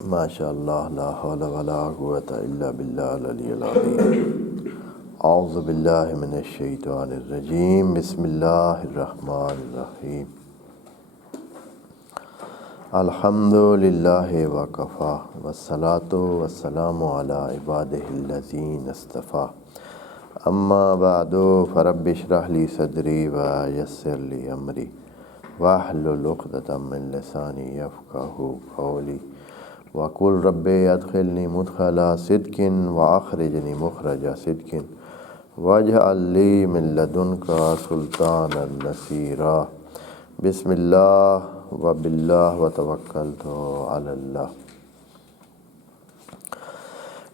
ماشاء اللہ لا حول ولا قوة الا باللہ العلی العظیم۔ اعوذ باللہ من الشیطان الرجیم، بسم اللہ الرحمن الرحیم۔ الحمد للہ وکفیٰ والصلاة والسلام علی عبادہ الذین اصطفیٰ، اما بعد فرب اشرح لی صدری ویسر لی امری واحلل عقدۃ من لسانی یفقہوا قولی وقل رب ادخلنی مدخل صدق واخرجنی مخرج صدق واجعل لی من لدنک سلطانا نصیرا۔ بسم اللہ وباللہ وتوکلت علی اللہ۔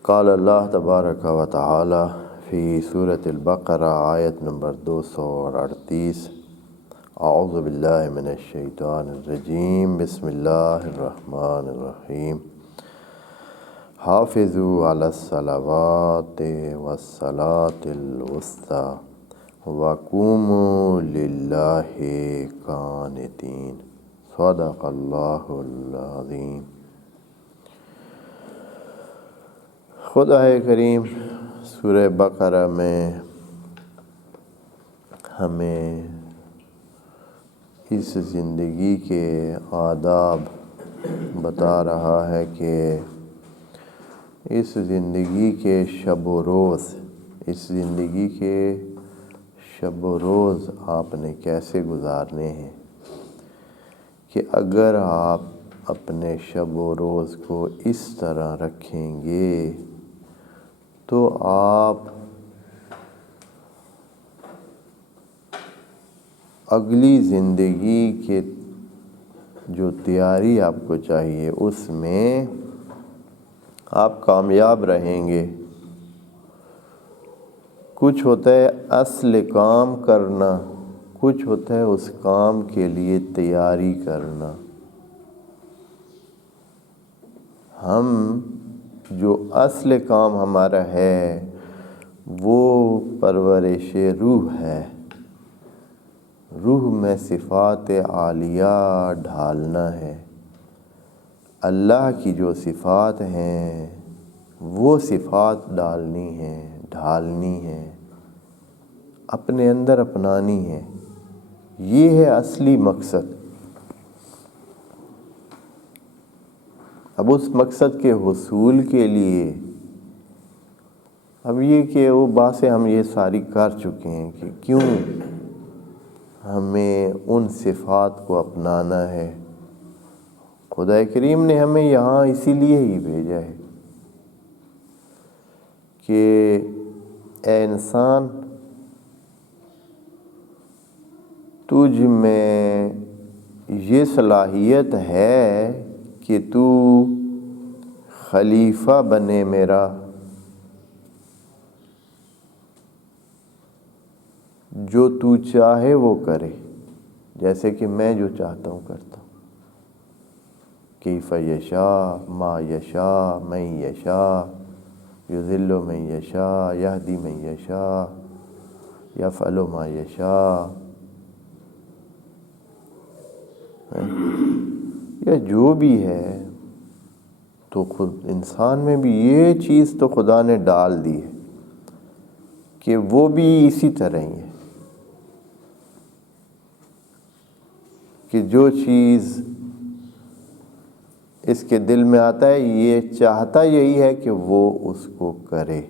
قال اللہ تبارک و تعالی فی سورۃ البقرہ آیت نمبر 238، اعوذ باللہ من الشیطان الرجیم، بسم اللہ الرحمن الرحیم۔ حافظوا علی الصلوات والصلاة الوسطی وقوموا للہ قانتین، صدق اللہ العظیم۔ خدا کریم سورہ بقرہ میں ہمیں اس زندگی کے آداب بتا رہا ہے کہ اس زندگی کے شب و روز، اس زندگی کے شب و روز آپ نے کیسے گزارنے ہیں، کہ اگر آپ اپنے شب و روز کو اس طرح رکھیں گے تو آپ اگلی زندگی کے جو تیاری آپ کو چاہیے اس میں آپ کامیاب رہیں گے۔ کچھ ہوتا ہے اصل کام کرنا، کچھ ہوتا ہے اس کام کے لیے تیاری کرنا۔ ہم جو اصل کام ہمارا ہے وہ پرورش روح ہے، روح میں صفات عالیہ ڈھالنا ہے۔ اللہ کی جو صفات ہیں وہ صفات ڈالنی ہیں، ڈھالنی ہیں، اپنے اندر اپنانی ہے۔ یہ ہے اصلی مقصد۔ اب اس مقصد کے حصول کے لیے اب یہ کہ وہ باتیں ہم یہ ساری کر چکے ہیں کہ کیوں ہمیں ان صفات کو اپنانا ہے۔ خدا کریم نے ہمیں یہاں اسی لیے ہی بھیجا ہے کہ اے انسان، تجھ میں یہ صلاحیت ہے کہ تو خلیفہ بنے میرا، جو تو چاہے وہ کرے، جیسے کہ میں جو چاہتا ہوں کرتا ہوں۔ کیف یشاء ما یشاء من یشاء یضل من یشاء یہدی من یشاء یفعل ما یشاء۔ یا جو بھی ہے تو خود انسان میں بھی یہ چیز تو خدا نے ڈال دی ہے کہ وہ بھی اسی طرح ہی ہے، کہ جو چیز اس کے دل میں آتا ہے یہ چاہتا یہی ہے کہ وہ اس کو کرے۔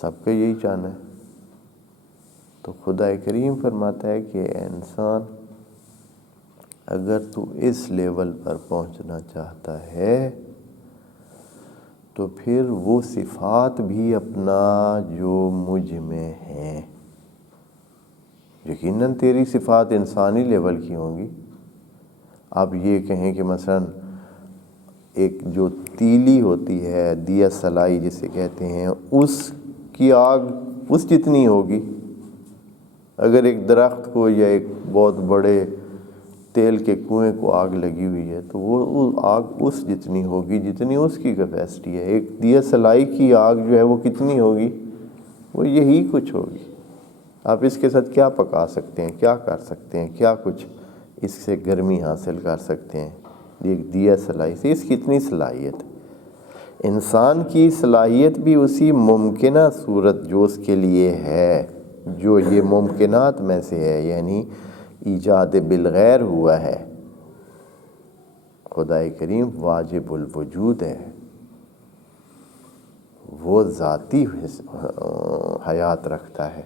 سب کا یہی چاہنا ہے۔ تو خدا کریم فرماتا ہے کہ اے انسان، اگر تو اس لیول پر پہنچنا چاہتا ہے تو پھر وہ صفات بھی اپنا جو مجھ میں ہیں۔ یقیناً تیری صفات انسانی لیول کی ہوں گی۔ آپ یہ کہیں کہ مثلا ایک جو تیلی ہوتی ہے، دیا سلائی جسے کہتے ہیں، اس کی آگ اس جتنی ہوگی۔ اگر ایک درخت کو یا ایک بہت بڑے تیل کے کنویں کو آگ لگی ہوئی ہے تو وہ آگ اس جتنی ہوگی جتنی اس کی کیپیسٹی ہے۔ ایک دیا سلائی کی آگ جو ہے وہ کتنی ہوگی؟ وہ یہی کچھ ہوگی۔ آپ اس کے ساتھ کیا پکا سکتے ہیں، کیا کر سکتے ہیں، کیا کچھ اس سے گرمی حاصل کر سکتے ہیں، ایک دیا سلائی سے۔ اس کی اتنی صلاحیت، انسان کی صلاحیت بھی اسی ممکنہ صورت جو اس کے لیے ہے، جو یہ ممکنات میں سے ہے، یعنی ایجاد بالغیر ہوا ہے۔ خدا کریم واجب الوجود ہے، وہ ذاتی حیات رکھتا ہے،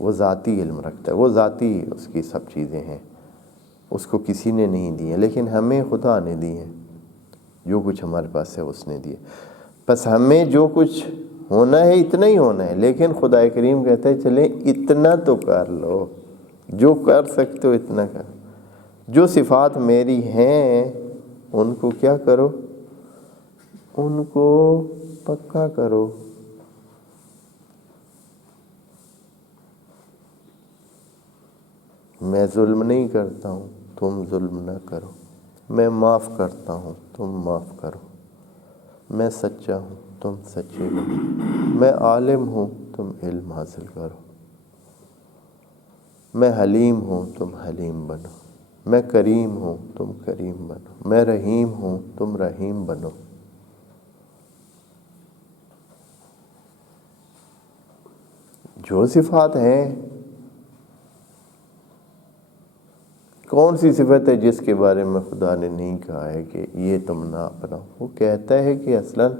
وہ ذاتی علم رکھتا ہے، وہ ذاتی اس کی سب چیزیں ہیں، اس کو کسی نے نہیں دی ہیں، لیکن ہمیں خدا نے دی ہیں۔ جو کچھ ہمارے پاس ہے اس نے دی ہے، بس ہمیں جو کچھ ہونا ہے اتنا ہی ہونا ہے، لیکن خدا کریم کہتا ہے چلیں اتنا تو کر لو، جو کر سکتے ہو اتنا کر۔ جو صفات میری ہیں ان کو کیا کرو، ان کو پکا کرو۔ میں ظلم نہیں کرتا ہوں، تم ظلم نہ کرو۔ میں معاف کرتا ہوں، تم معاف کرو۔ میں سچا ہوں، تم سچے بنو۔ میں عالم ہوں، تم علم حاصل کرو۔ میں حلیم ہوں، تم حلیم بنو۔ میں کریم ہوں، تم کریم بنو۔ میں رحیم ہوں، تم رحیم بنو۔ جو صفات ہیں، کون سی صفت ہے جس کے بارے میں خدا نے نہیں کہا ہے کہ یہ تم نہ اپناؤ؟ وہ کہتا ہے کہ اصلاً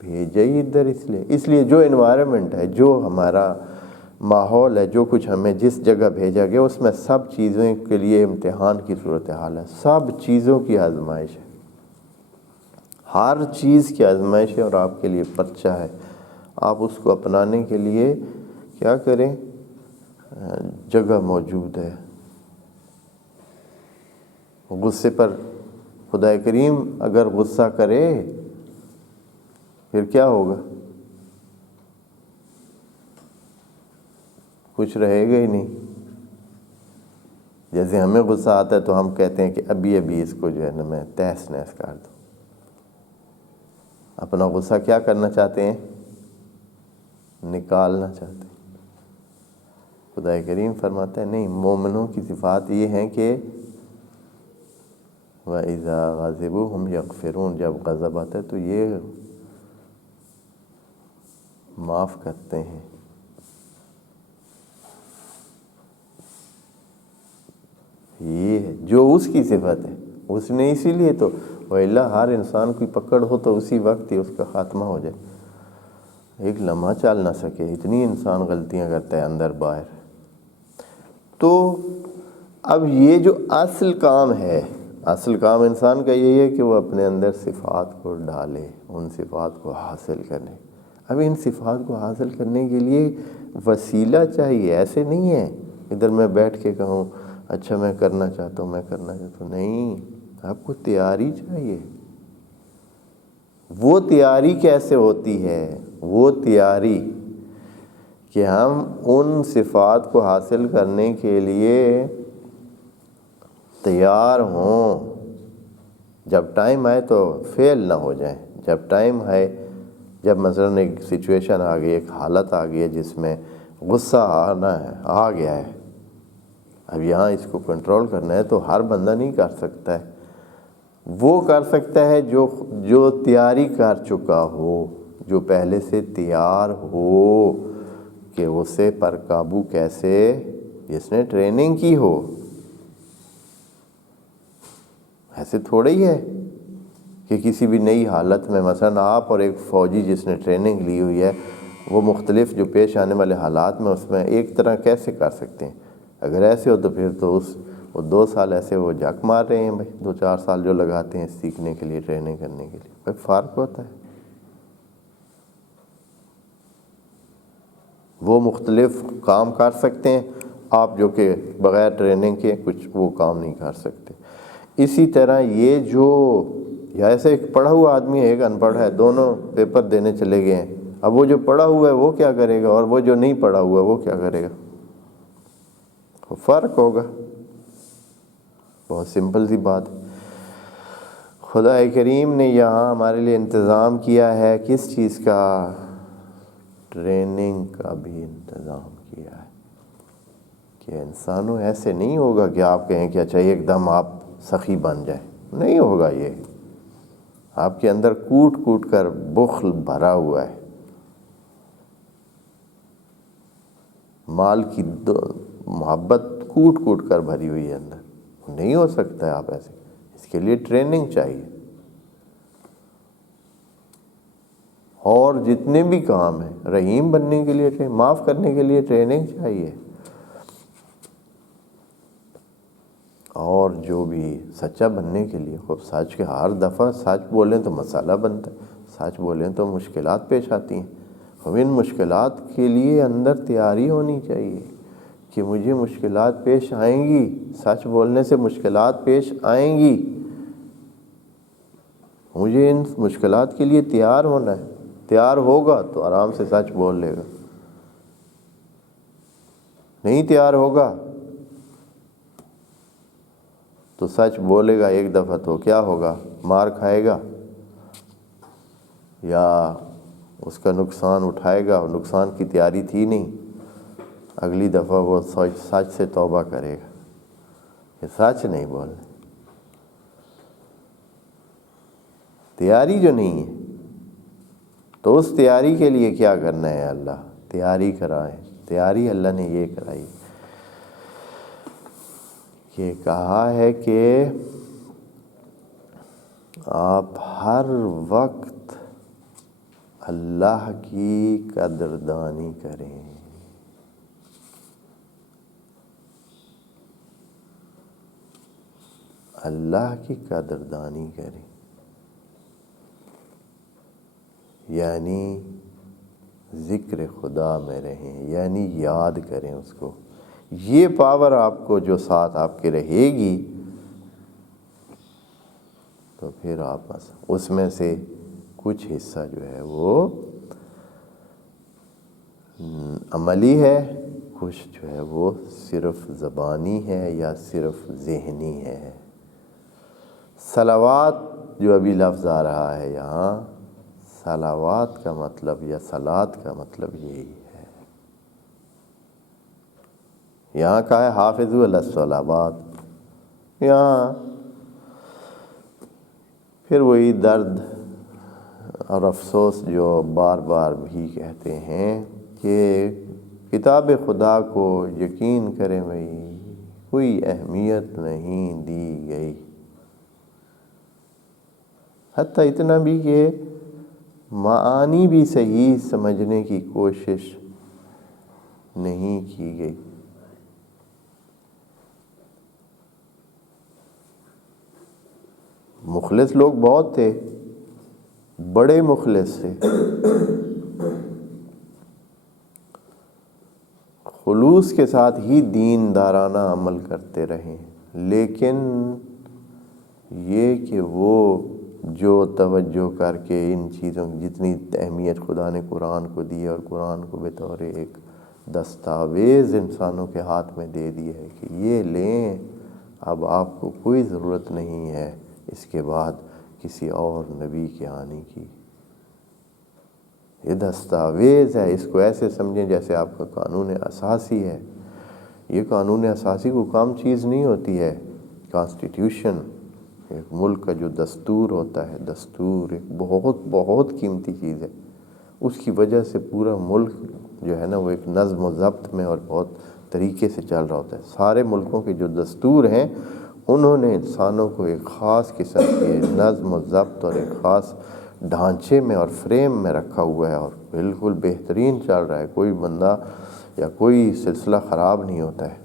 بھیجا ہی ادھر اس لیے جو انوائرمنٹ ہے، جو ہمارا ماحول ہے، جو کچھ ہمیں جس جگہ بھیجا گیا اس میں سب چیزوں کے لیے امتحان کی صورتحال ہے، سب چیزوں کی آزمائش ہے، ہر چیز کی آزمائش ہے اور آپ کے لیے پرچہ ہے۔ آپ اس کو اپنانے کے لیے کیا کریں، جگہ موجود ہے۔ غصے پر خدا کریم اگر غصہ کرے پھر کیا ہوگا؟ کچھ رہے گا ہی نہیں۔ جیسے ہمیں غصہ آتا ہے تو ہم کہتے ہیں کہ ابھی اس کو جو ہے نا میں تہس نہس کر دوں۔ اپنا غصہ کیا کرنا چاہتے ہیں؟ نکالنا چاہتے ہیں۔ خدا کریم فرماتا ہے نہیں، مومنوں کی صفات یہ ہیں کہ وَإِذَا غَضِبُوا هُمْ يَغْفِرُونَ، جب غضب آتا ہے تو یہ معاف کرتے ہیں۔ یہ ہے جو اس کی صفت ہے، اس نے اسی لیے تو وَإِلَّا ہر انسان کوئی پکڑ ہو تو اسی وقت ہی اس کا خاتمہ ہو جائے، ایک لمحہ چل نہ سکے، اتنی انسان غلطیاں کرتا ہے اندر باہر۔ تو اب یہ جو اصل کام ہے، اصل کام انسان کا یہی ہے کہ وہ اپنے اندر صفات کو ڈالے، ان صفات کو حاصل کرے۔ اب ان صفات کو حاصل کرنے کے لیے وسیلہ چاہیے، ایسے نہیں ہے ادھر میں بیٹھ کے کہوں اچھا میں کرنا چاہتا ہوں، میں کرنا چاہتا ہوں، نہیں، آپ کو تیاری چاہیے۔ وہ تیاری کیسے ہوتی ہے؟ وہ تیاری کہ ہم ان صفات کو حاصل کرنے کے لیے تیار ہوں، جب ٹائم آئے تو فیل نہ ہو جائیں۔ جب ٹائم آئے، جب مثلاً ایک سچویشن آ گئی، ایک حالت آ گئی ہے جس میں غصہ آنا ہے، آ گیا ہے، اب یہاں اس کو کنٹرول کرنا ہے تو ہر بندہ نہیں کر سکتا ہے۔ وہ کر سکتا ہے جو تیاری کر چکا ہو، جو پہلے سے تیار ہو کہ اسے پر قابو کیسے، جس نے ٹریننگ کی ہو۔ ایسے تھوڑا ہی ہے کہ کسی بھی نئی حالت میں مثلاً آپ اور ایک فوجی جس نے ٹریننگ لی ہوئی ہے، وہ مختلف جو پیش آنے والے حالات میں اس میں ایک طرح کیسے کر سکتے ہیں؟ اگر ایسے ہو تو پھر تو وہ 2 سال ایسے وہ جھک مار رہے ہیں بھائی، 2-4 سال جو لگاتے ہیں سیکھنے کے لیے، ٹریننگ کرنے کے لیے، کوئی فرق ہوتا ہے؟ وہ مختلف کام کر سکتے ہیں، آپ جو کہ بغیر ٹریننگ کے کچھ وہ کام نہیں کر سکتے۔ اسی طرح یہ جو یا ایسے ایک پڑھا ہوا آدمی ہے، ایک ان پڑھ ہے، دونوں پیپر دینے چلے گئے ہیں، اب وہ جو پڑھا ہوا ہے وہ کیا کرے گا اور وہ جو نہیں پڑھا ہوا ہے وہ کیا کرے گا؟ فرق ہوگا۔ بہت سمپل سی بات ہے۔ خدا کریم نے یہاں ہمارے لیے انتظام کیا ہے کس چیز کا؟ ٹریننگ کا بھی انتظام کیا ہے کہ انسانوں ایسے نہیں ہوگا کہ آپ کہیں کہ اچھا ایک دم آپ سخی بن جائیں، نہیں ہوگا یہ. آپ کے اندر کوٹ کوٹ کر بخل بھرا ہوا ہے، مال کی محبت کوٹ کوٹ کر بھری ہوئی ہے اندر. نہیں ہو سکتا ہے آپ ایسے. اس کے لیے ٹریننگ چاہیے. اور جتنے بھی کام ہیں رحیم بننے کے لیے معاف کرنے کے لیے ٹریننگ چاہیے. اور جو بھی سچا بننے کے لیے خوب سچ کے ہر دفعہ سچ بولیں تو مسئلہ بنتا ہے، سچ بولیں تو مشکلات پیش آتی ہیں. ہم ان مشکلات کے لیے اندر تیاری ہونی چاہیے کہ مجھے مشکلات پیش آئیں گی، سچ بولنے سے مشکلات پیش آئیں گی، مجھے ان مشکلات کے لیے تیار ہونا ہے. تیار ہوگا تو آرام سے سچ بول لے گا، نہیں تیار ہوگا تو سچ بولے گا ایک دفعہ تو کیا ہوگا، مار کھائے گا یا اس کا نقصان اٹھائے گا. نقصان کی تیاری تھی نہیں، اگلی دفعہ وہ سچ سے توبہ کرے گا کہ سچ نہیں بولنا. تیاری جو نہیں ہے تو اس تیاری کے لیے کیا کرنا ہے، اللہ تیاری کرائے. تیاری اللہ نے یہ کرائی کہ کہا ہے کہ آپ ہر وقت اللہ کی قدردانی کریں. اللہ کی قدردانی کریں یعنی ذکر خدا میں رہیں، یعنی یاد کریں اس کو. یہ پاور آپ کو جو ساتھ آپ کے رہے گی تو پھر آپ اس میں سے کچھ حصہ جو ہے وہ عملی ہے، کچھ جو ہے وہ صرف زبانی ہے یا صرف ذہنی ہے. صلوات جو ابھی لفظ آ رہا ہے یہاں، صلوات کا مطلب یا صلات کا مطلب یہی ہے. یہاں کہا ہے حافظوا علی الصلوات، یہاں پھر وہی درد اور افسوس جو بار بار بھی کہتے ہیں کہ کتاب خدا کو یقین کریں بھائی کوئی اہمیت نہیں دی گئی. حتیٰ اتنا بھی کہ معانی بھی صحیح سمجھنے کی کوشش نہیں کی گئی. مخلص لوگ بہت تھے، بڑے مخلص تھے، خلوص کے ساتھ ہی دین دارانہ عمل کرتے رہے، لیکن یہ کہ وہ جو توجہ کر کے ان چیزوں کی جتنی اہمیت خدا نے قرآن کو دی اور قرآن کو بطور ایک دستاویز انسانوں کے ہاتھ میں دے دی ہے کہ یہ لیں، اب آپ کو کوئی ضرورت نہیں ہے اس کے بعد کسی اور نبی کے آنے کی. یہ دستاویز ہے، اس کو ایسے سمجھیں جیسے آپ کا قانون اساسی ہے. یہ قانون اساسی کو کم چیز نہیں ہوتی ہے. کانسٹیٹیوشن ایک ملک کا جو دستور ہوتا ہے، دستور ایک بہت بہت قیمتی چیز ہے. اس کی وجہ سے پورا ملک جو ہے نا وہ ایک نظم و ضبط میں اور بہت طریقے سے چل رہا ہوتا ہے. سارے ملکوں کے جو دستور ہیں انہوں نے انسانوں کو ایک خاص قسم کے نظم و ضبط اور ایک خاص ڈھانچے میں اور فریم میں رکھا ہوا ہے اور بالکل بہترین چل رہا ہے. کوئی بندہ یا کوئی سلسلہ خراب نہیں ہوتا ہے.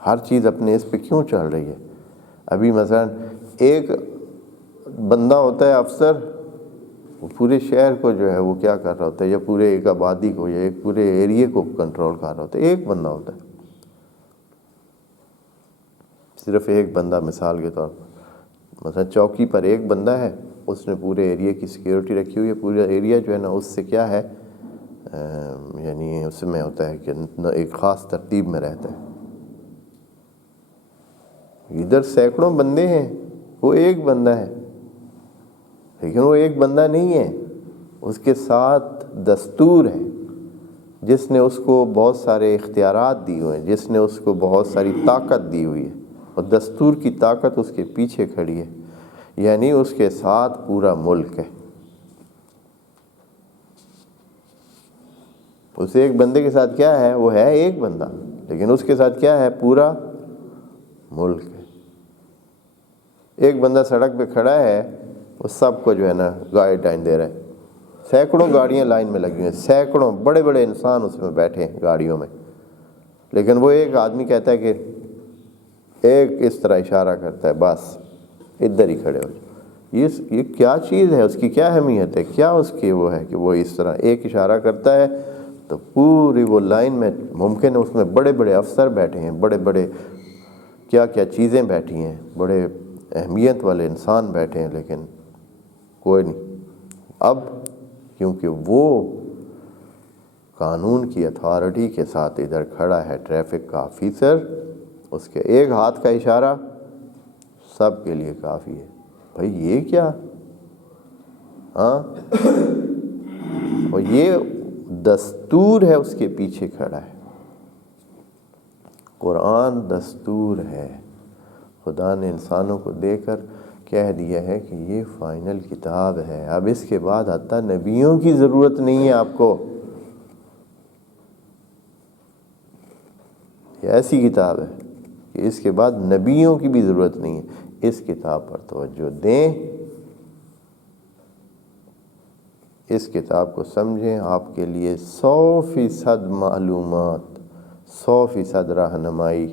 ہر چیز اپنے اس پہ کیوں چل رہی ہے. ابھی مثلا ایک بندہ ہوتا ہے افسر، وہ پورے شہر کو جو ہے وہ کیا کر رہا ہوتا ہے، یا پورے ایک آبادی کو یا ایک پورے ایریے کو کنٹرول کر رہا ہوتا ہے. ایک بندہ ہوتا ہے، صرف ایک بندہ. مثال کے طور پر مثلا چوکی پر ایک بندہ ہے، اس نے پورے ایریے کی سیکیورٹی رکھی ہوئی ہے. پورا ایریا جو ہے نا اس سے کیا ہے یعنی اس میں ہوتا ہے کہ ایک خاص ترتیب میں رہتا ہے. ادھر سینکڑوں بندے ہیں، وہ ایک بندہ ہے، لیکن وہ ایک بندہ نہیں ہے، اس کے ساتھ دستور ہے. جس نے اس کو بہت سارے اختیارات دی ہوئے ہیں، جس نے اس کو بہت ساری طاقت دی ہوئی ہے، اور دستور کی طاقت اس کے پیچھے کھڑی ہے، یعنی اس کے ساتھ پورا ملک ہے۔ اس ایک بندے کے ساتھ کیا ہے؟ وہ ہے ایک بندہ، لیکن اس کے ساتھ کیا ہے؟ پورا ملک ہے۔ ایک بندہ سڑک پہ کھڑا ہے، وہ سب کو جو ہے نا گائیڈ لائن دے رہا ہے، سینکڑوں گاڑیاں لائن میں لگی ہیں، سینکڑوں بڑے بڑے انسان اس میں بیٹھے ہیں گاڑیوں میں، لیکن وہ ایک آدمی کہتا ہے کہ ایک اس طرح اشارہ کرتا ہے، بس ادھر ہی کھڑے ہو جاؤ۔ یہ کیا چیز ہے؟ اس کی کیا اہمیت ہے؟ کیا اس کی وہ ہے کہ وہ اس طرح ایک اشارہ کرتا ہے تو پوری وہ لائن میں، ممکن ہے اس میں بڑے بڑے افسر بیٹھے ہیں، بڑے بڑے کیا کیا چیزیں بیٹھی ہیں، بڑے اہمیت والے انسان بیٹھے ہیں، لیکن کوئی نہیں۔ اب کیونکہ وہ قانون کی اتھارٹی کے ساتھ ادھر کھڑا ہے، ٹریفک کا آفیسر، اس کے ایک ہاتھ کا اشارہ سب کے لیے کافی ہے۔ بھائی یہ کیا؟ ہاں، اور یہ دستور ہے، اس کے پیچھے کھڑا ہے۔ قرآن دستور ہے، خدا نے انسانوں کو دے کر کہہ دیا ہے کہ یہ فائنل کتاب ہے، اب اس کے بعد حتیٰ نبیوں کی ضرورت نہیں ہے آپ کو۔ یہ ایسی کتاب ہے کہ اس کے بعد نبیوں کی بھی ضرورت نہیں ہے۔ اس کتاب پر توجہ دیں، اس کتاب کو سمجھیں، آپ کے لیے 100% معلومات، 100% رہنمائی،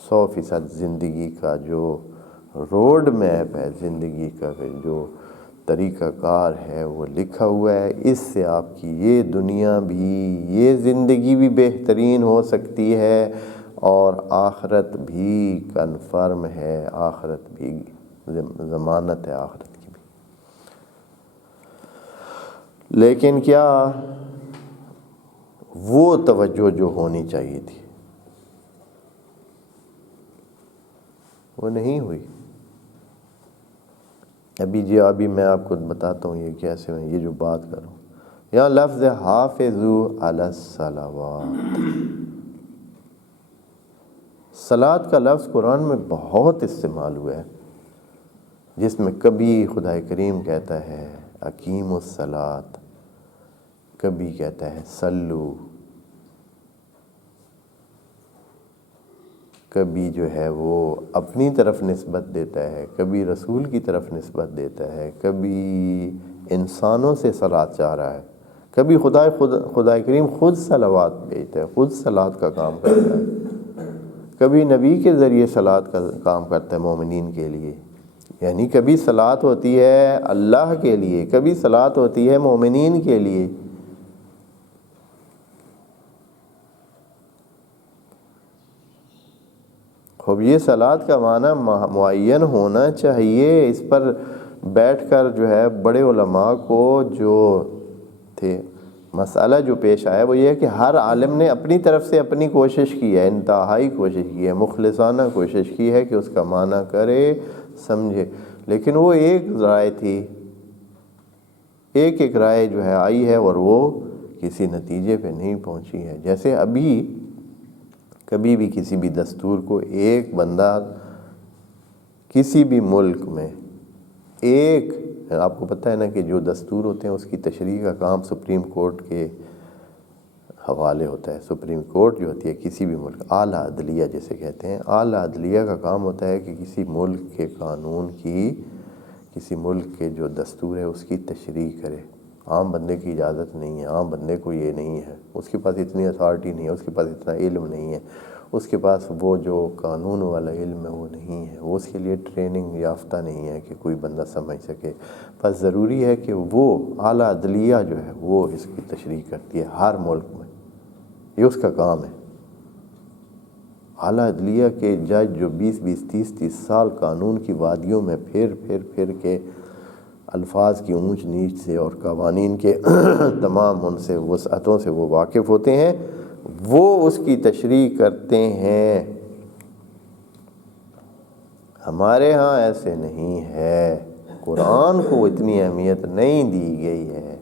100% زندگی کا جو روڈ میپ ہے، زندگی کا جو طریقہ کار ہے وہ لکھا ہوا ہے۔ اس سے آپ کی یہ دنیا بھی، یہ زندگی بھی بہترین ہو سکتی ہے، اور آخرت بھی کنفرم ہے، آخرت بھی ضمانت ہے آخرت کی بھی۔ لیکن کیا وہ توجہ جو ہونی چاہیے تھی وہ نہیں ہوئی۔ ابھی میں آپ کو بتاتا ہوں یہ کیسے، میں یہ جو بات کر رہا ہوں، یہاں لفظ حافظوا علی الصلوات، صلاۃ کا لفظ قرآن میں بہت استعمال ہوا ہے، جس میں کبھی خدا کریم کہتا ہے اقیموا الصلاۃ، کبھی کہتا ہے صلو، کبھی جو ہے وہ اپنی طرف نسبت دیتا ہے، کبھی رسول کی طرف نسبت دیتا ہے، کبھی انسانوں سے صلوات چاہ رہا ہے، کبھی خدا کریم خود صلوات بھیجتا ہے، خود صلوات کا کام کرتا ہے، کبھی نبی کے ذریعے صلوات کا کام کرتا ہے مومنین کے لیے، یعنی کبھی صلوات ہوتی ہے اللہ کے لیے، کبھی صلوات ہوتی ہے مومنین کے لیے۔ خب یہ صلوات کا معنی معین ہونا چاہیے۔ اس پر بیٹھ کر جو ہے بڑے علماء کو جو تھے، مسئلہ جو پیش آیا وہ یہ ہے کہ ہر عالم نے اپنی طرف سے اپنی کوشش کی ہے، انتہائی کوشش کی ہے، مخلصانہ کوشش کی ہے کہ اس کا معنی کرے، سمجھے، لیکن وہ ایک رائے تھی، ایک رائے جو ہے آئی ہے، اور وہ کسی نتیجے پہ نہیں پہنچی ہے۔ جیسے ابھی کبھی بھی کسی بھی دستور کو ایک بندہ کسی بھی ملک میں، ایک، آپ کو پتہ ہے نا کہ جو دستور ہوتے ہیں اس کی تشریح کا کام سپریم کورٹ کے حوالے ہوتا ہے۔ سپریم کورٹ جو ہوتی ہے کسی بھی ملک، اعلیٰ عدلیہ جسے کہتے ہیں، اعلیٰ عدلیہ کا کام ہوتا ہے کہ کسی ملک کے قانون کی، کسی ملک کے جو دستور ہے اس کی تشریح کرے۔ عام بندے کی اجازت نہیں ہے، عام بندے کو یہ نہیں ہے، اس کے پاس اتنی اتھارٹی نہیں ہے، اس کے پاس اتنا علم نہیں ہے، اس کے پاس وہ جو قانون والا علم ہے وہ نہیں ہے، وہ اس کے لیے ٹریننگ یافتہ نہیں ہے کہ کوئی بندہ سمجھ سکے۔ بس ضروری ہے کہ وہ اعلیٰ عدلیہ جو ہے وہ اس کی تشریح کرتی ہے ہر ملک میں، یہ اس کا کام ہے۔ اعلیٰ عدلیہ کے جج جو 20 30 سال قانون کی وادیوں میں پھر کے الفاظ کی اونچ نیچ سے اور قوانین کے تمام ان سے وسعتوں سے وہ واقف ہوتے ہیں، وہ اس کی تشریح کرتے ہیں۔ ہمارے ہاں ایسے نہیں ہے، قرآن کو اتنی اہمیت نہیں دی گئی ہے۔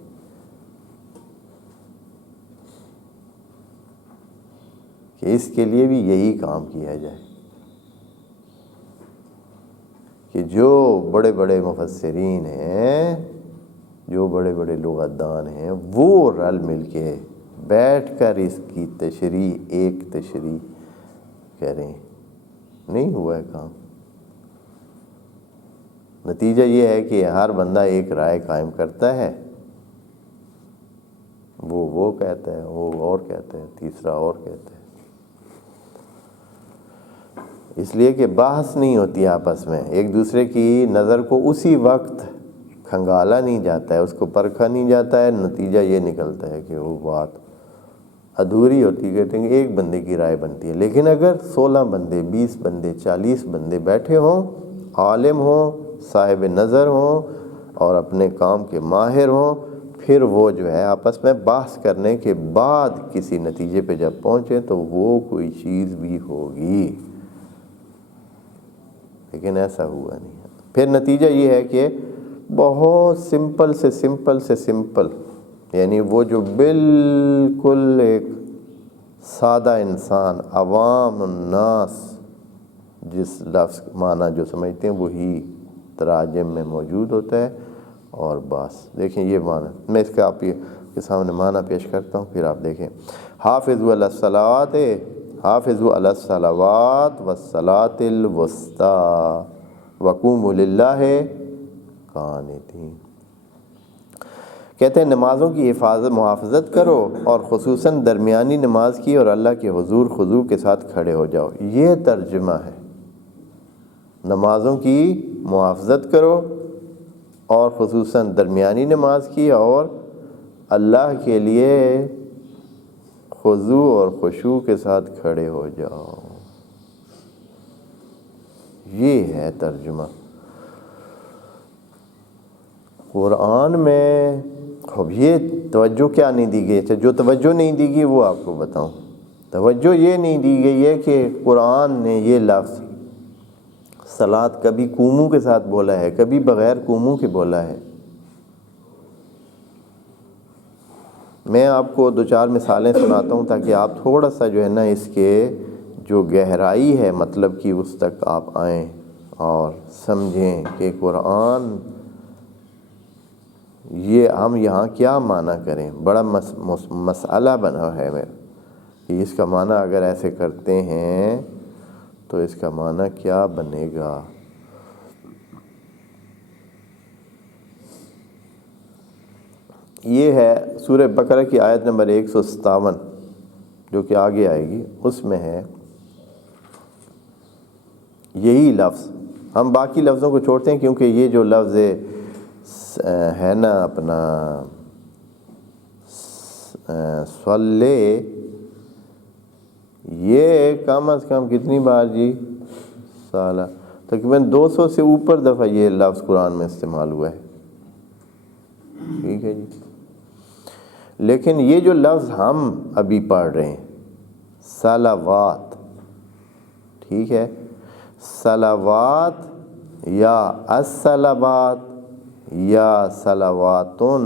کہ اس کے لیے بھی یہی کام کیا جائے کہ جو بڑے بڑے مفسرین ہیں، جو بڑے بڑے لغت دان ہیں، وہ رل مل کے بیٹھ کر اس کی تشریح، ایک تشریح کریں۔ نہیں ہوا ہے کام۔ نتیجہ یہ ہے کہ ہر بندہ ایک رائے قائم کرتا ہے، وہ کہتا ہے، وہ اور کہتا ہے، تیسرا اور کہتا ہے، اس لیے کہ بحث نہیں ہوتی آپس میں، ایک دوسرے کی نظر کو اسی وقت کھنگالا نہیں جاتا ہے، اس کو پرکھا نہیں جاتا ہے، نتیجہ یہ نکلتا ہے کہ وہ بات ادھوری ہوتی ہے، کہتے ہیں کہ ایک بندے کی رائے بنتی ہے۔ لیکن اگر 16 بندے، 20 بندے، 40 بندے بیٹھے ہوں، عالم ہوں، صاحب نظر ہوں اور اپنے کام کے ماہر ہوں، پھر وہ جو ہے آپس میں بحث کرنے کے بعد کسی نتیجے پہ جب پہنچے تو وہ کوئی چیز بھی ہوگی، لیکن ایسا ہوا نہیں ہے۔ پھر نتیجہ یہ ہے کہ بہت سمپل سے سمپل، یعنی وہ جو بالکل ایک سادہ انسان، عوام الناس جس لفظ معنی جو سمجھتے ہیں وہی تراجم میں موجود ہوتا ہے، اور بس دیکھیں یہ معنی میں اس کا آپ کے سامنے معنی پیش کرتا ہوں، پھر آپ دیکھیں۔ حافظوا علی الصلوات، حافظوا علی الصلوات والصلاۃ الوسطیٰ وقوموا للہ قانتین۔ کہتے ہیں نمازوں کی محافظت کرو اور خصوصاً درمیانی نماز کی، اور اللہ کے حضور خضوع کے ساتھ کھڑے ہو جاؤ۔ یہ ترجمہ ہے، نمازوں کی محافظت کرو اور خصوصاً درمیانی نماز کی، اور اللہ کے لیے خضوع اور خشوع کے ساتھ کھڑے ہو جاؤ۔ یہ ہے ترجمہ قرآن میں۔ اب یہ توجہ کیا نہیں دی گئی؟ جو توجہ نہیں دی گئی وہ آپ کو بتاؤں۔ توجہ یہ نہیں دی گئی ہے کہ قرآن نے یہ لفظ صلاۃ کبھی قوموا کے ساتھ بولا ہے، کبھی بغیر قوموا کے بولا ہے۔ میں آپ کو 2-4 مثالیں سناتا ہوں تاکہ آپ تھوڑا سا جو ہے نا اس کے جو گہرائی ہے مطلب کی اس تک آپ آئیں اور سمجھیں کہ قرآن یہ ہم یہاں کیا معنی کریں۔ بڑا مسئلہ بنا ہے کہ اس کا معنی اگر ایسے کرتے ہیں تو اس کا معنی کیا بنے گا۔ یہ ہے سورہ بقرہ کی آیت نمبر 157 جو کہ آگے آئے گی، اس میں ہے یہی لفظ۔ ہم باقی لفظوں کو چھوڑتے ہیں کیونکہ یہ جو لفظ ہے نا اپنا صلی، یہ کم از کم کتنی بار جی؟ سالہ تقریباً 200 سے اوپر دفعہ یہ لفظ قرآن میں استعمال ہوا ہے، ٹھیک ہے جی۔ لیکن یہ جو لفظ ہم ابھی پڑھ رہے ہیں صلوات، ٹھیک ہے، صلوات یا الصلوات یا صلواتن،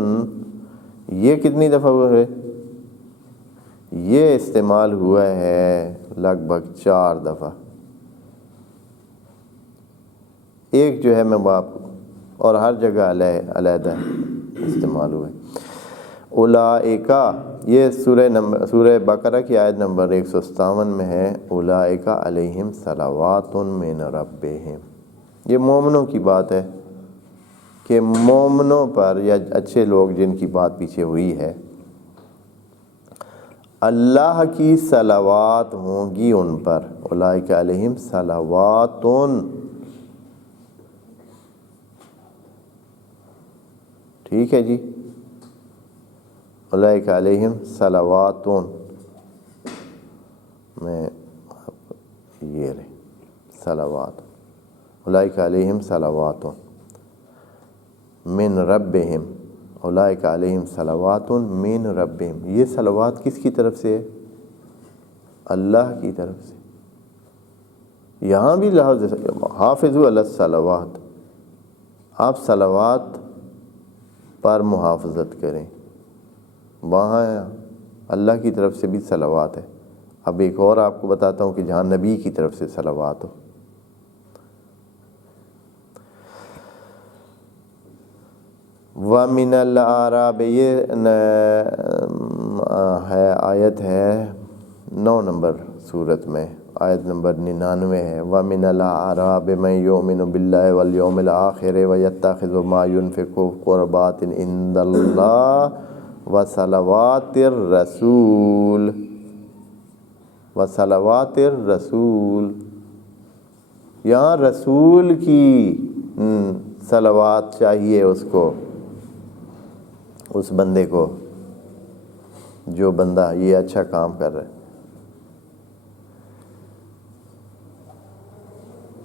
یہ کتنی دفعہ ہوا ہے؟ یہ استعمال ہوا ہے لگ بھگ 4 دفعہ۔ ایک جو ہے میں آپ اور ہر جگہ علیحدہ استعمال ہوا ہے۔ اولئکا، یہ سورہ بقرہ کی آیت نمبر 157 میں ہے، اولئکا علیہم صلوات من ربہم۔ یہ مومنوں کی بات ہے کہ مومنوں پر یا اچھے لوگ جن کی بات پیچھے ہوئی ہے، اللہ کی صلوات ہوں گی ان پر۔ اولئکا علیہم صلوات، ٹھیک ہے جی، اولئکا علیہم صلوات، میں یہ رہے صلوات، اولئکا علیہم صلوات من ربہم، اولئکا علیہم صلوات من ربہم۔ یہ صلوات کس کی طرف سے ہے؟ اللہ کی طرف سے۔ یہاں بھی لفظ حافظوا علی الصلوات، آپ صلوات پر محافظت کریں، وہاں اللہ کی طرف سے بھی صلوات ہے۔ اب ایک اور آپ کو بتاتا ہوں کہ جہاں نبی کی طرف سے صلوات ہو. وَمِنَ الْأَعْرَابِ، یہ ہے آیت ہے 9 نمبر صورت میں، آیت نمبر 99 ہے. وَمِنَ الْأَعْرَابِ مَن يُؤْمِنُ بِاللَّهِ وَالْيَوْمِ الْآخِرِ وَيَتَّخِذُ مَا يُنْفِقُ قُرُبَاتٍ عِندَ اللَّهِ وَصَلَوَاتِ الرَّسُولِ. وَصَلَوَاتِ الرَّسُولِ، یہاں رسول کی صلوات چاہیے اس کو، اس بندے کو جو بندہ یہ اچھا کام کر رہا ہے.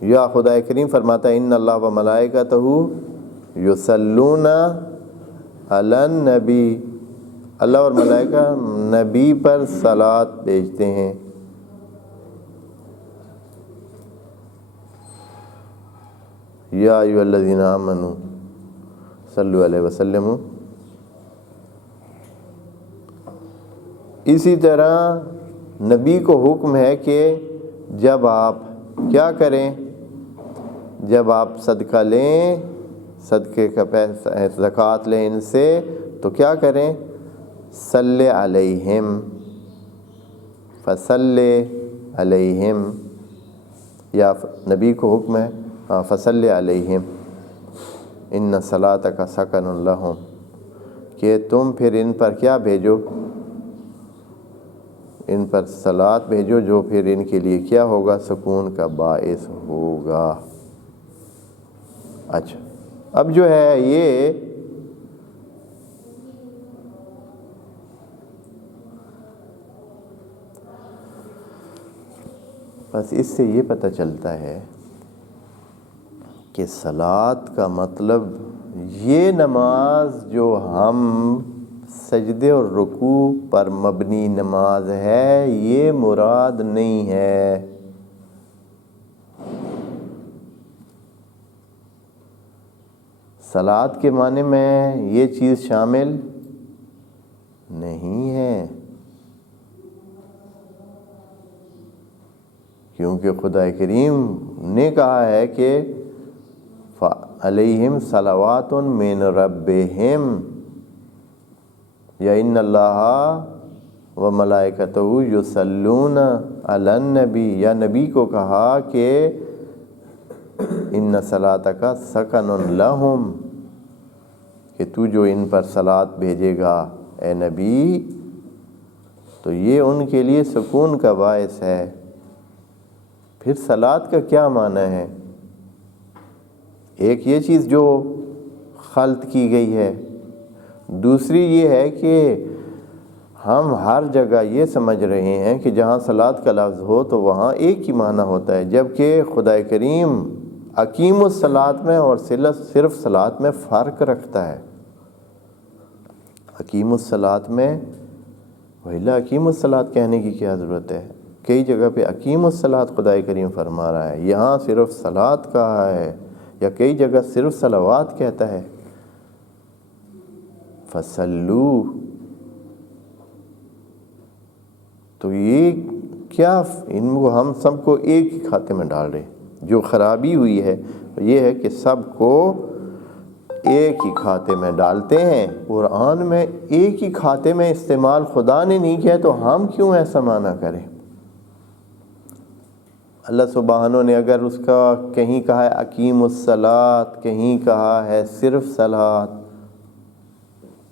یا خدا کریم فرماتا ہے ان اللہ و ملائکتہ یصلون علی النبی، اللہ اور ملائکہ نبی پر صلوات بھیجتے ہیں. یا ایھا الذین آمنوا صلوا علیہ وسلم. اسی طرح نبی کو حکم ہے کہ جب آپ کیا کریں، جب آپ صدقہ لیں، صدقے کا پیسہ زکوٰۃ لیں ان سے، تو کیا کریں، صلی علیہم، فصلی علیہم، یا نبی کو حکم ہے فصلی علیہم ان صلاتک سکن لہم، کہ تم پھر ان پر کیا بھیجو، ان پر صلوات بھیجو جو پھر ان کے لیے کیا ہوگا، سکون کا باعث ہوگا. اچھا اب جو ہے یہ بس اس سے یہ پتہ چلتا ہے کہ صلوات کا مطلب یہ نماز جو ہم سجدے اور رکوع پر مبنی نماز ہے یہ مراد نہیں ہے. صلوات کے معنی میں یہ چیز شامل نہیں ہے، کیونکہ خدا کریم نے کہا ہے کہ علیہم صلوات من ربہم، یا ان اللہ و ملائکتہ یصلون علی النبی، یا نبی کو کہا کہ ان صلاتک سکن لہم، کہ تو جو ان پر صلوات بھیجے گا اے نبی تو یہ ان کے لیے سکون کا باعث ہے. پھر صلوات کا کیا معنی ہے؟ ایک یہ چیز جو خلط کی گئی ہے، دوسری یہ ہے کہ ہم ہر جگہ یہ سمجھ رہے ہیں کہ جہاں صلوات کا لفظ ہو تو وہاں ایک ہی معنی ہوتا ہے، جبکہ خدا کریم اقیم الصلاۃ میں اور صرف صلوات میں فرق رکھتا ہے. اقیم الصلاۃ میں وَإِلَّا اقیم الصلاۃ کہنے کی کیا ضرورت ہے، کئی جگہ پہ اقیم الصلاۃ خدا کریم فرما رہا ہے، یہاں صرف صلوات کہا ہے، یا کئی جگہ صرف صلوات کہتا ہے. فصلو، تو یہ کیا ان کو ہم سب کو ایک ہی کھاتے میں ڈال رہے. جو خرابی ہوئی ہے یہ ہے کہ سب کو ایک ہی کھاتے میں ڈالتے ہیں. قرآن میں ایک ہی کھاتے میں استعمال خدا نے نہیں کیا تو ہم کیوں ایسا معنی کریں. اللہ سبحانہ نے اگر اس کا کہیں کہا ہے اقیم الصلاۃ، کہیں کہا ہے صرف صلاۃ،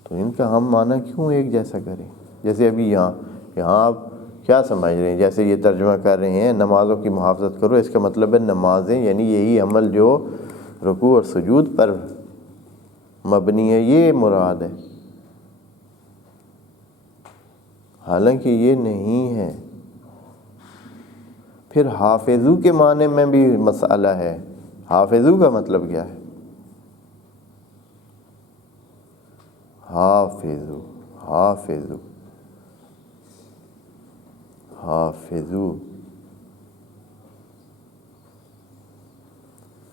تو ان کا ہم معنی کیوں ایک جیسا کریں. جیسے ابھی یہاں آپ کیا سمجھ رہے ہیں، جیسے یہ ترجمہ کر رہے ہیں نمازوں کی محافظت کرو، اس کا مطلب ہے نمازیں یعنی یہی عمل جو رکوع اور سجود پر مبنی ہے یہ مراد ہے، حالانکہ یہ نہیں ہے. پھر حافظو کے معنی میں بھی مسئلہ ہے. حافظو کا مطلب کیا ہے؟ حافظو حافظو حافظو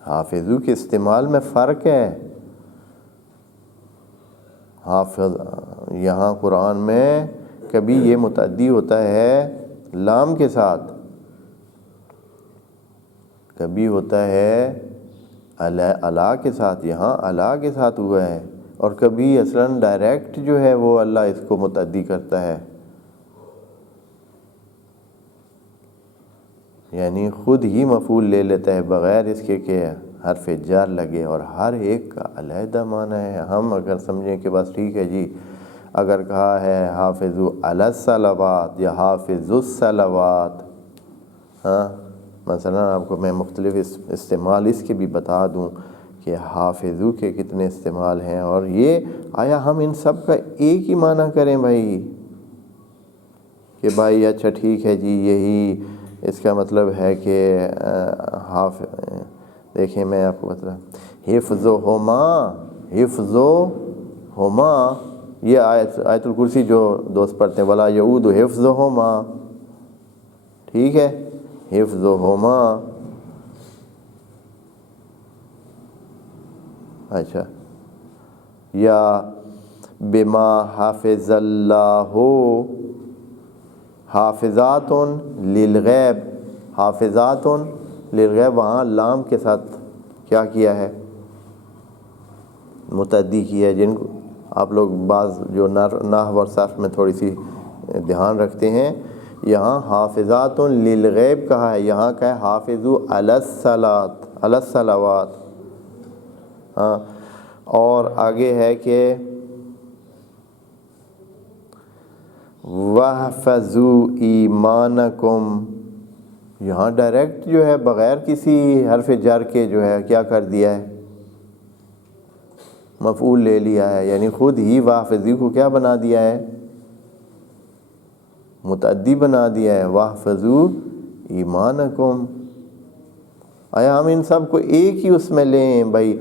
حافظو کے استعمال میں فرق ہے. حافظ یہاں قرآن میں کبھی یہ متعدی ہوتا ہے لام کے ساتھ، کبھی ہوتا ہے اللہ کے ساتھ، یہاں اللہ کے ساتھ ہوا ہے، اور کبھی اصلاً ڈائریکٹ جو ہے وہ اللہ اس کو متعدی کرتا ہے، یعنی خود ہی مفعول لے لیتا ہے بغیر اس کے کہ حرف جر لگے، اور ہر ایک کا علیحدہ معنی ہے۔ ہم اگر سمجھیں کہ بس ٹھیک ہے جی، اگر کہا ہے حافظوا علی الصلوات یا حافظوا الصلوات، ہاں مثلا آپ کو میں مختلف استعمال اس کے بھی بتا دوں کہ حافظو کے کتنے استعمال ہیں، اور یہ آیا ہم ان سب کا ایک ہی معنی کریں بھائی کہ بھائی اچھا ٹھیک ہے جی یہی اس کا مطلب ہے کہ دیکھیں میں آپ کو بتا، حفظہما، حفظہما، یہ آیت الکرسی جو دوست پڑھتے ہیں ولا یعود حفظہما، ٹھیک ہے، حفظہما، اچھا، یا بما حافظ اللہ، حافظات للغیب، حافظات للغیب، وہاں لام کے ساتھ کیا کیا ہے، متعدی کیا ہے، جن کو آپ لوگ بعض جو نحو اور صرف میں تھوڑی سی دھیان رکھتے ہیں، یہاں حافظات للغیب کہا ہے، یہاں کا ہے حافظوا علی الصلاۃ، علی الصلوات، ہاں، اور آگے ہے کہ وَاحْفَظُوا ایمانکم، یہاں ڈائریکٹ جو ہے بغیر کسی حرف جر کے جو ہے کیا کر دیا ہے، مفعول لے لیا ہے، یعنی خود ہی واحفظو کو کیا بنا دیا ہے، متعدی بنا دیا ہے، واحفظوا ایمانکم۔ آیا ہم ان سب کو ایک ہی اس میں لیں بھائی،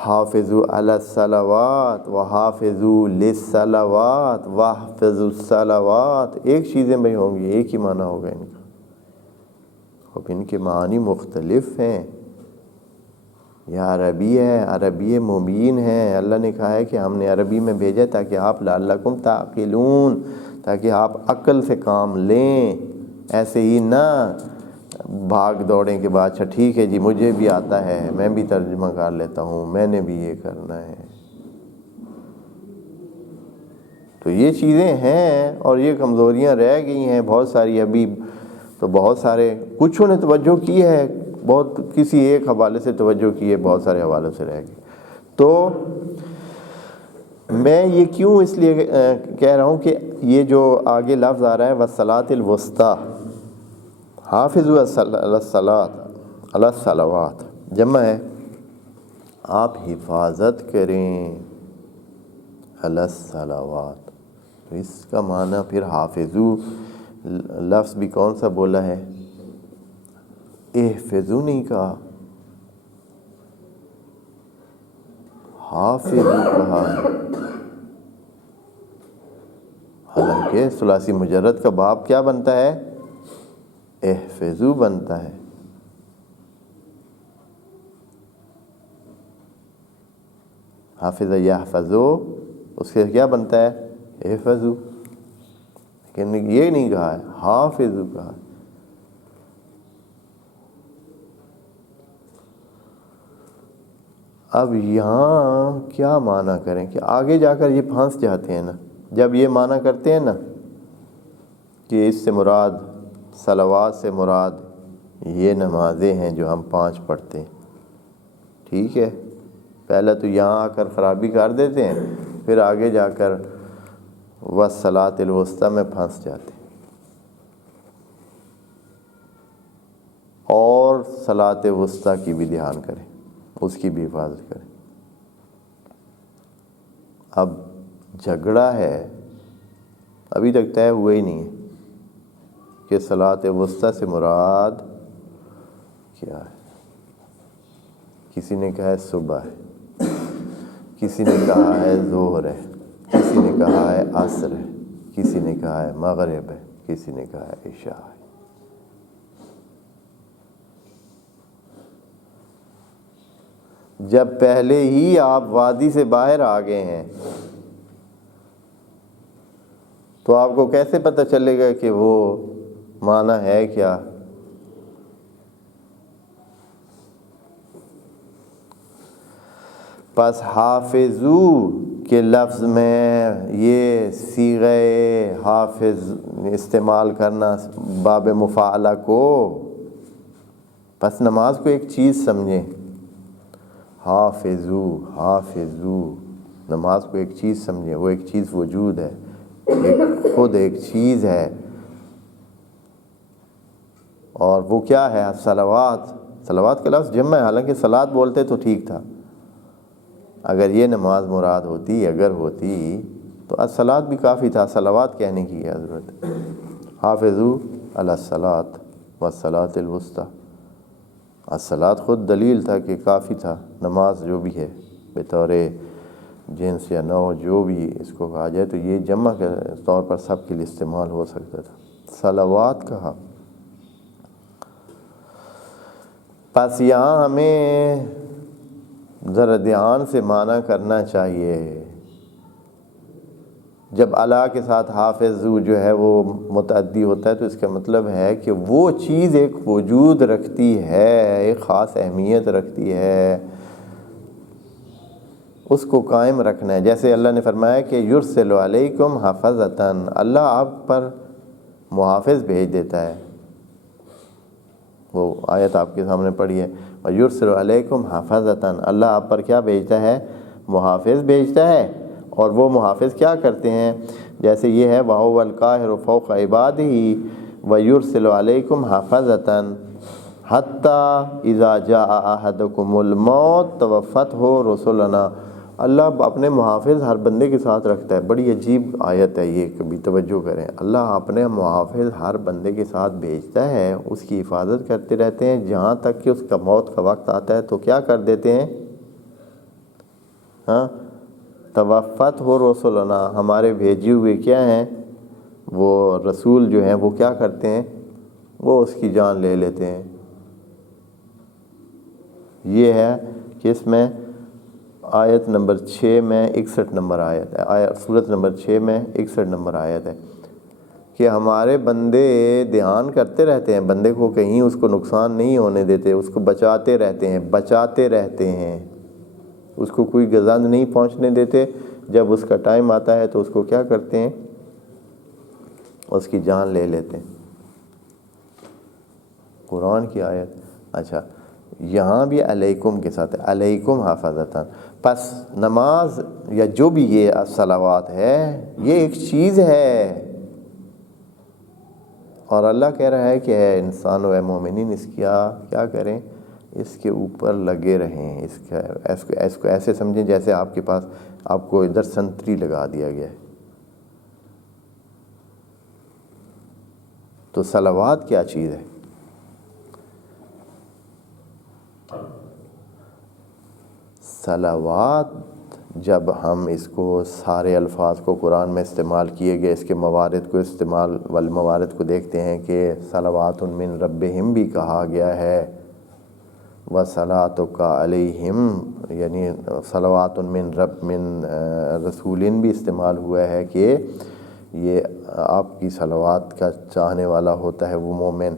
حافظوا علی الصلوات وحافظوا للصلوات واحفظوا الصلوات، ایک چیزیں بھائی ہوں گی، ایک ہی معنی ہوگا ان کا، اب ان کے معانی مختلف ہیں، یہ عربی ہے، عربی مبین ہے، اللہ نے کہا ہے کہ ہم نے عربی میں بھیجا تاکہ آپ لعلکم تعقلون، تاکہ آپ عقل سے کام لیں، ایسے ہی نہ بھاگ دوڑیں کے بعد اچھا ٹھیک ہے جی مجھے بھی آتا ہے میں بھی ترجمہ کر لیتا ہوں، میں نے بھی یہ کرنا ہے۔ تو یہ چیزیں ہیں اور یہ کمزوریاں رہ گئی ہیں بہت ساری، ابھی تو بہت سارے کچھوں نے توجہ کی ہے، بہت کسی ایک حوالے سے توجہ کی ہے، بہت سارے حوالوں سے رہ گئی۔ تو میں یہ کیوں اس لیے کہہ رہا ہوں کہ یہ جو آگے لفظ آ رہا ہے والصلاۃ الوسطیٰ، حافظوا علی الصلاۃ علی الصلوات، جمع ہے، آپ حفاظت کریں علی الصلوات، تو اس کا معنی پھر حافظو لفظ بھی کون سا بولا ہے، احفظو نہیں کہا، حافظو کہا ہے، حالانکہ ثلاثی مجرد کا باب کیا بنتا ہے، احفظو بنتا ہے، حافظ یحفظو اس کے کیا بنتا ہے، احفظو، لیکن یہ نہیں کہا ہے، حافظو کہا ہے۔ اب یہاں کیا معنی کریں کہ آگے جا کر یہ پھانس جاتے ہیں نا، جب یہ معنی کرتے ہیں نا کہ اس سے مراد صلوات سے مراد یہ نمازیں ہیں جو ہم 5 پڑھتے ہیں، ٹھیک ہے، پہلے تو یہاں آ کر خرابی کر دیتے ہیں، پھر آگے جا کر والصلاۃ الوسطیٰ میں پھنس جاتے ہیں، اور صلاۃ وسطیٰ کی بھی دھیان کریں، اس کی بھی حفاظت کریں۔ اب جھگڑا ہے، ابھی تک طے ہوا ہی نہیں ہے کہ صلاۃ وسطیٰ سے مراد کیا ہے، کسی نے کہا ہے صبح ہے، کسی نے کہا ہے ظہر ہے، کسی نے کہا ہے عصر ہے، کسی نے کہا ہے مغرب ہے، کسی نے کہا ہے عشاء ہے۔ جب پہلے ہی آپ وادی سے باہر آ گئے ہیں تو آپ کو کیسے پتہ چلے گا کہ وہ معنی ہے کیا؟ پس حافظو کے لفظ میں یہ صیغہ حافظ استعمال کرنا باب مفاعلہ کو، پس نماز کو ایک چیز سمجھیں، حافظو حافظو، نماز کو ایک چیز سمجھیں، وہ ایک چیز وجود ہے، خود ایک چیز ہے، اور وہ کیا ہے؟ صلوات۔ صلوات کا لفظ جمع ہے، حالانکہ صلات بولتے تو ٹھیک تھا، اگر یہ نماز مراد ہوتی، اگر ہوتی تو الصلاۃ بھی کافی تھا، صلوات کہنے کی کیا ضرورت ہے؟ حافظو علی الصلاۃ والصلاۃ الوسطیٰ، الصلاۃ خود دلیل تھا کہ کافی تھا، نماز جو بھی ہے بطور جنس یا نوع جو بھی اس کو کہا جائے تو یہ جمع کے طور پر سب کے لیے استعمال ہو سکتا تھا، صلوات کہا۔ پس یہاں ہمیں ذرا دھیان سے معنی کرنا چاہیے، جب اللہ کے ساتھ حافظو جو ہے وہ متعدی ہوتا ہے تو اس کا مطلب ہے کہ وہ چیز ایک وجود رکھتی ہے، ایک خاص اہمیت رکھتی ہے، اس کو قائم رکھنا ہے۔ جیسے اللہ نے فرمایا کہ یرسل علیکم حفظۃً، اللہ آپ پر محافظ بھیج دیتا ہے، وہ آیت آپ کے سامنے پڑھی ہے، یرسل علیکم حفظۃً، اللہ آپ پر کیا بھیجتا ہے؟ محافظ بھیجتا ہے، اور وہ محافظ کیا کرتے ہیں؟ جیسے یہ ہے وَهُوَ الْقَاهِرُ فَوْقَ عِبَادِهِ وَيُرْسِلُ عَلَيْكُمْ حَفَظَةً حَتَّى إِذَا جَاءَ أَحَدَكُمُ الْمَوْتُ تَوَفَّتْهُ رُسُلُنَا، اللہ اپنے محافظ ہر بندے کے ساتھ رکھتا ہے۔ بڑی عجیب آیت ہے یہ، کبھی توجہ کریں، اللہ اپنے محافظ ہر بندے کے ساتھ بھیجتا ہے، اس کی حفاظت کرتے رہتے ہیں جہاں تک کہ اس کا موت کا وقت آتا ہے تو کیا کر دیتے ہیں؟ ہاں، توفت ہو رسولنا، ہمارے بھیجے ہوئے کیا ہیں؟ وہ رسول جو ہیں وہ کیا کرتے ہیں؟ وہ اس کی جان لے لیتے ہیں۔ یہ ہے کہ اس میں آیت نمبر 6 میں 61 نمبر آیت ہے، سورت نمبر 6 میں 61 نمبر آیت ہے کہ ہمارے بندے دھیان کرتے رہتے ہیں، بندے کو کہیں اس کو نقصان نہیں ہونے دیتے، اس کو بچاتے رہتے ہیں، بچاتے رہتے ہیں، اس کو کوئی گزند نہیں پہنچنے دیتے، جب اس کا ٹائم آتا ہے تو اس کو کیا کرتے ہیں؟ اس کی جان لے لیتے ہیں۔ قرآن کی آیت۔ اچھا، یہاں بھی علیکم کے ساتھ ہے، علیکم حفظتاً، پس نماز یا جو بھی یہ صلوات ہے یہ ایک چیز ہے، اور اللہ کہہ رہا ہے کہ اے انسان و اے مومنین اس کی کیا کریں؟ اس کے اوپر لگے رہیں، اس کو ایسے سمجھیں جیسے آپ کے پاس آپ کو ادھر سنتری لگا دیا گیا ہے۔ تو صلوات کیا چیز ہے؟ صلوات جب ہم اس کو سارے الفاظ کو قرآن میں استعمال کیے گئے، اس کے موارد کو استعمال والموارد کو دیکھتے ہیں کہ صلوات من ربہم بھی کہا گیا ہے، وصلاتک علیہم، یعنی صلوات من رسولین بھی استعمال ہوا ہے کہ یہ آپ کی صلوات کا چاہنے والا ہوتا ہے وہ مومن،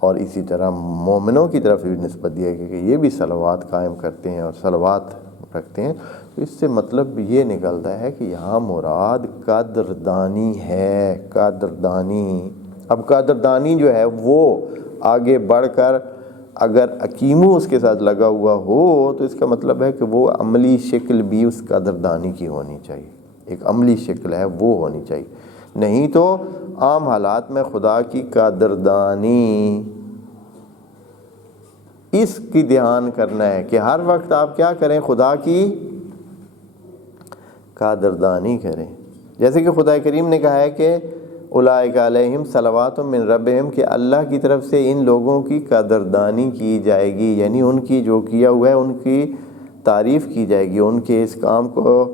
اور اسی طرح مومنوں کی طرف بھی نسبت دیا گیا کہ یہ بھی صلوات قائم کرتے ہیں اور صلوات رکھتے ہیں۔ تو اس سے مطلب یہ نکلتا ہے کہ یہاں مراد قدردانی ہے، قدردانی۔ اب قدردانی جو ہے وہ آگے بڑھ کر اگر اکیمو اس کے ساتھ لگا ہوا ہو تو اس کا مطلب ہے کہ وہ عملی شکل بھی اس قدردانی کی ہونی چاہیے، ایک عملی شکل ہے وہ ہونی چاہیے، نہیں تو عام حالات میں خدا کی قدردانی اس کی دھیان کرنا ہے کہ ہر وقت آپ کیا کریں؟ خدا کی قدردانی کریں، جیسے کہ خدا کریم نے کہا ہے کہ اولئک علیہم صلوات من ربہم، کہ اللہ کی طرف سے ان لوگوں کی قدردانی کی جائے گی، یعنی ان کی جو کیا ہوا ہے ان کی تعریف کی جائے گی، ان کے اس کام کو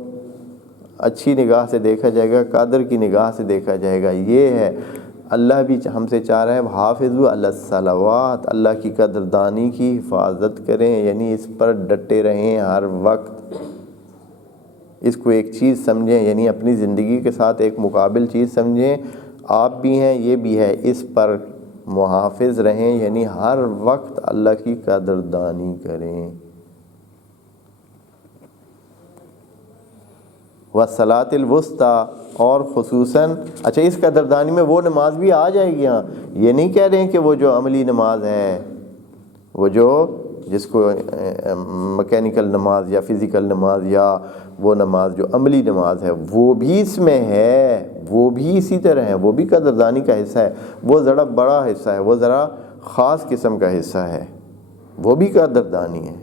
اچھی نگاہ سے دیکھا جائے گا، قدر کی نگاہ سے دیکھا جائے گا۔ یہ ہے اللہ بھی ہم سے چاہ رہا ہے حافظوا علی الصلوات، اللہ کی قدردانی کی حفاظت کریں، یعنی اس پر ڈٹے رہیں ہر وقت، اس کو ایک چیز سمجھیں، یعنی اپنی زندگی کے ساتھ ایک مقابل چیز سمجھیں، آپ بھی ہیں یہ بھی ہے، اس پر محافظ رہیں، یعنی ہر وقت اللہ کی قدردانی کریں۔ والصلاۃ الوسطیٰ، اور خصوصاً اچھا اس قدردانی میں وہ نماز بھی آ جائے گی۔ ہاں یہ نہیں کہہ رہے ہیں کہ وہ جو عملی نماز ہے، وہ جو جس کو مکینیکل نماز یا فزیکل نماز یا وہ نماز جو عملی نماز ہے وہ بھی اس میں ہے، وہ بھی اسی طرح ہے، وہ بھی قدردانی کا حصہ ہے۔ وہ ذرا بڑا حصہ ہے، وہ ذرا خاص قسم کا حصہ ہے، وہ بھی قدردانی ہے،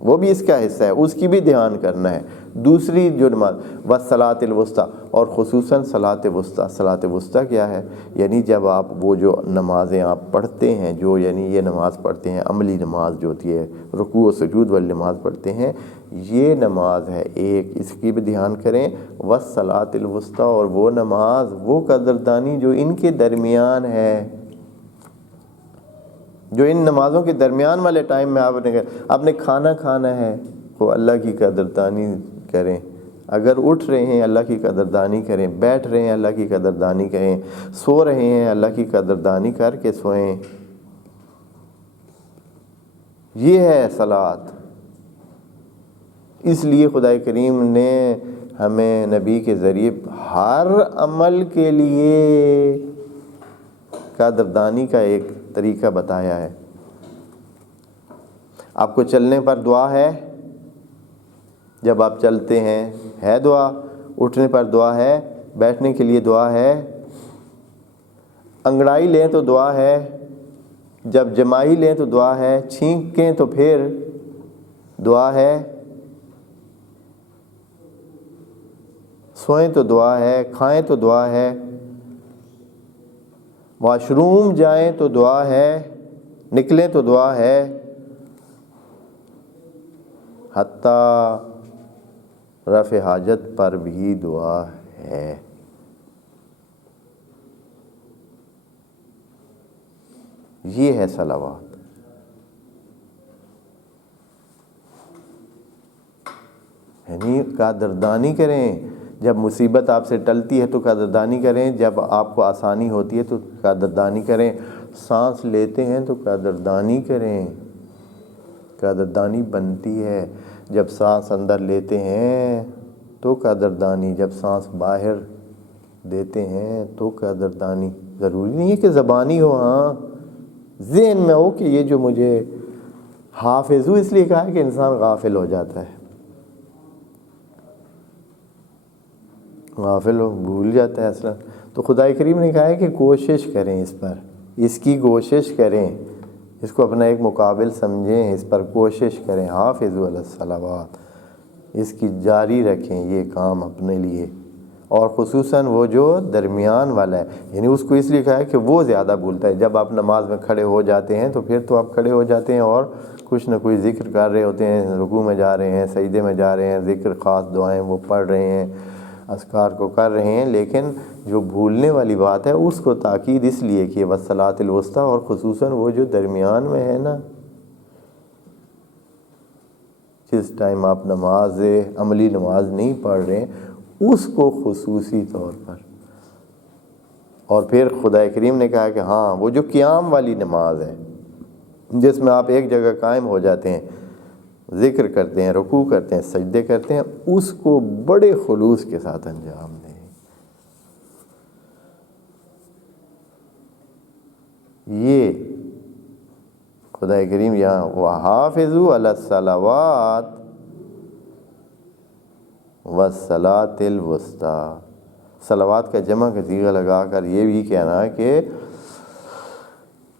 وہ بھی اس کا حصہ ہے، اس کی بھی دھیان کرنا ہے۔ دوسری جو نماز والصلاۃ الوسطیٰ، اور خصوصاً صلاۃ وسطیٰ۔ صلاۃ وسطیٰ کیا ہے؟ یعنی جب آپ وہ جو نمازیں آپ پڑھتے ہیں، جو یعنی یہ نماز پڑھتے ہیں، عملی نماز جو ہوتی ہے، رکوع و سجود والی نماز پڑھتے ہیں، یہ نماز ہے ایک، اس کی بھی دھیان کریں۔ والصلاۃ الوسطیٰ، اور وہ نماز، وہ قدردانی جو ان کے درمیان ہے، جو ان نمازوں کے درمیان والے ٹائم میں آپ نے کھانا کھانا ہے تو اللہ کی قدردانی کریں، اگر اٹھ رہے ہیں اللہ کی قدردانی کریں، بیٹھ رہے ہیں اللہ کی قدردانی کریں، سو رہے ہیں اللہ کی قدردانی کر کے سوئیں۔ یہ ہے صلاۃ۔ اس لیے خدا کریم نے ہمیں نبی کے ذریعے ہر عمل کے لیے قدردانی کا ایک طریقہ بتایا ہے۔ آپ کو چلنے پر دعا ہے، جب آپ چلتے ہیں ہے دعا، اٹھنے پر دعا ہے، بیٹھنے کے لیے دعا ہے، انگڑائی لیں تو دعا ہے، جب جمائی لیں تو دعا ہے، چھینکیں تو پھر دعا ہے، سوئیں تو دعا ہے، کھائیں تو دعا ہے، واش روم جائیں تو دعا ہے، نکلیں تو دعا ہے، حتیٰ رفع حاجت پر بھی دعا ہے۔ یہ ہے صلوات۔ یعنی قدردانی کریں، جب مصیبت آپ سے ٹلتی ہے تو قدردانی کریں، جب آپ کو آسانی ہوتی ہے تو قدردانی کریں، سانس لیتے ہیں تو قدردانی کریں، قدردانی بنتی ہے۔ جب سانس اندر لیتے ہیں تو قدردانی، جب سانس باہر دیتے ہیں تو قدردانی۔ ضروری نہیں ہے کہ زبانی ہو، ہاں ذہن میں ہو کہ یہ جو مجھے حافظ ہو، اس لیے کہا ہے کہ انسان غافل ہو جاتا ہے، غافل ہو، بھول جاتا ہے اصلا۔ تو خدا کریم نے کہا ہے کہ کوشش کریں، اس پر، اس کی کوشش کریں، اس کو اپنا ایک مقابل سمجھیں، اس پر کوشش کریں۔ حافظوا علی الصلوات، اس کی جاری رکھیں یہ کام اپنے لیے، اور خصوصاً وہ جو درمیان والا ہے، یعنی اس کو اس لیے کہا ہے کہ وہ زیادہ بھولتا ہے۔ جب آپ نماز میں کھڑے ہو جاتے ہیں تو پھر تو آپ کھڑے ہو جاتے ہیں اور کچھ نہ کوئی ذکر کر رہے ہوتے ہیں، رکوع میں جا رہے ہیں، سجدے میں جا رہے ہیں، ذکر خاص دعائیں وہ پڑھ رہے ہیں، اذکار کو کر رہے ہیں، لیکن جو بھولنے والی بات ہے اس کو تاکید اس لیے کہ والصلاۃ الوسطیٰ، اور خصوصاً وہ جو درمیان میں ہے نا، جس ٹائم آپ نماز عملی نماز نہیں پڑھ رہے اس کو خصوصی طور پر۔ اور پھر خدا کریم نے کہا کہ ہاں وہ جو قیام والی نماز ہے، جس میں آپ ایک جگہ قائم ہو جاتے ہیں، ذکر کرتے ہیں، رکوع کرتے ہیں، سجدے کرتے ہیں، اس کو بڑے خلوص کے ساتھ انجام دیں۔ یہ خدا کریم یہاں وَحَافِظُوا عَلَى الصَّلَوَاتِ وَالصَّلَاةِ الْوُسْطَىٰ، صلوات کا جمع کا صیغہ لگا کر یہ بھی کہنا ہے کہ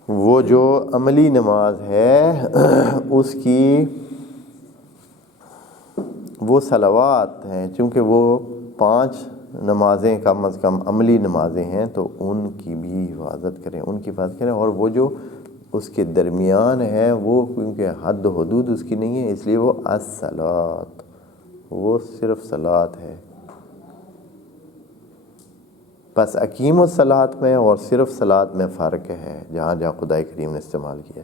وہ جو عملی نماز ہے اس کی وہ صلوات ہیں، چونکہ وہ 5 نمازیں کم از کم عملی نمازیں ہیں، تو ان کی بھی حفاظت کریں، ان کی حفاظت کریں، اور وہ جو اس کے درمیان ہے وہ کیونکہ حد و حدود اس کی نہیں ہے، اس لیے وہ الصلاۃ، وہ صرف صلاۃ ہے۔ بس اقیم الصلاۃ میں اور صرف صلاۃ میں فرق ہے، جہاں جہاں خدا کریم نے استعمال کیا۔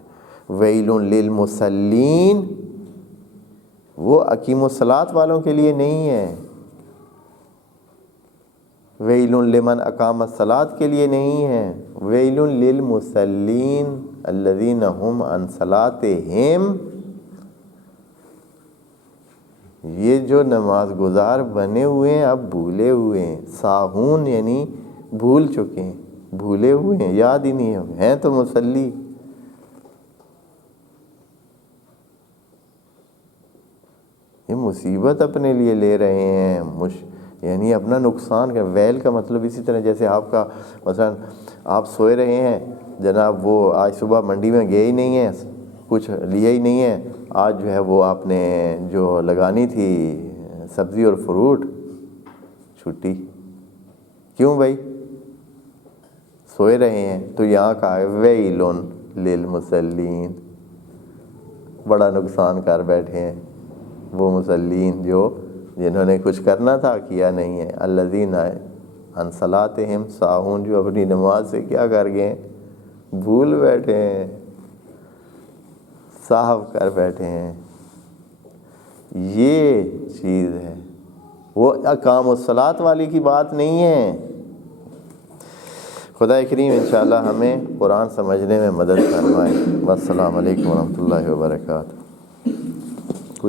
ویل للمصلین، وہ اقیم الصلاۃ والوں کے لیے نہیں ہے، ویل لمن اقام الصلاۃ کے لیے نہیں ہے، ویل للمصلین الذین هم عن صلاتہم، یہ جو نماز گزار بنے ہوئے ہیں اب بھولے ہوئے ہیں، ساہون یعنی بھول چکے ہیں، بھولے ہوئے ہیں، یاد ہی نہیں ہیں تو مصلی۔ یہ مصیبت اپنے لیے لے رہے ہیں، یعنی اپنا نقصان کر۔ ویل کا مطلب اسی طرح جیسے آپ کا مثلا آپ سوئے رہے ہیں جناب، وہ آج صبح منڈی میں گئے ہی نہیں ہیں، کچھ لیا ہی نہیں ہے، آج جو ہے وہ آپ نے جو لگانی تھی سبزی اور فروٹ، چھٹی۔ کیوں بھائی؟ سوئے رہے ہیں۔ تو یہاں کہا ہے ویل للمصلین، بڑا نقصان کر بیٹھے ہیں وہ مصلین جنہوں نے کچھ کرنا تھا کیا نہیں ہے، الذین عن صلاتہم ساہون، جو اپنی نماز سے کیا کر گئے، بھول بیٹھے ہیں، ساہو کر بیٹھے ہیں۔ یہ چیز ہے، وہ اقام الصلاۃ والی کی بات نہیں ہے۔ خدا کریم انشاءاللہ ہمیں قرآن سمجھنے میں مدد فرمائے۔ والسلام علیکم ورحمۃ اللہ وبرکاتہ۔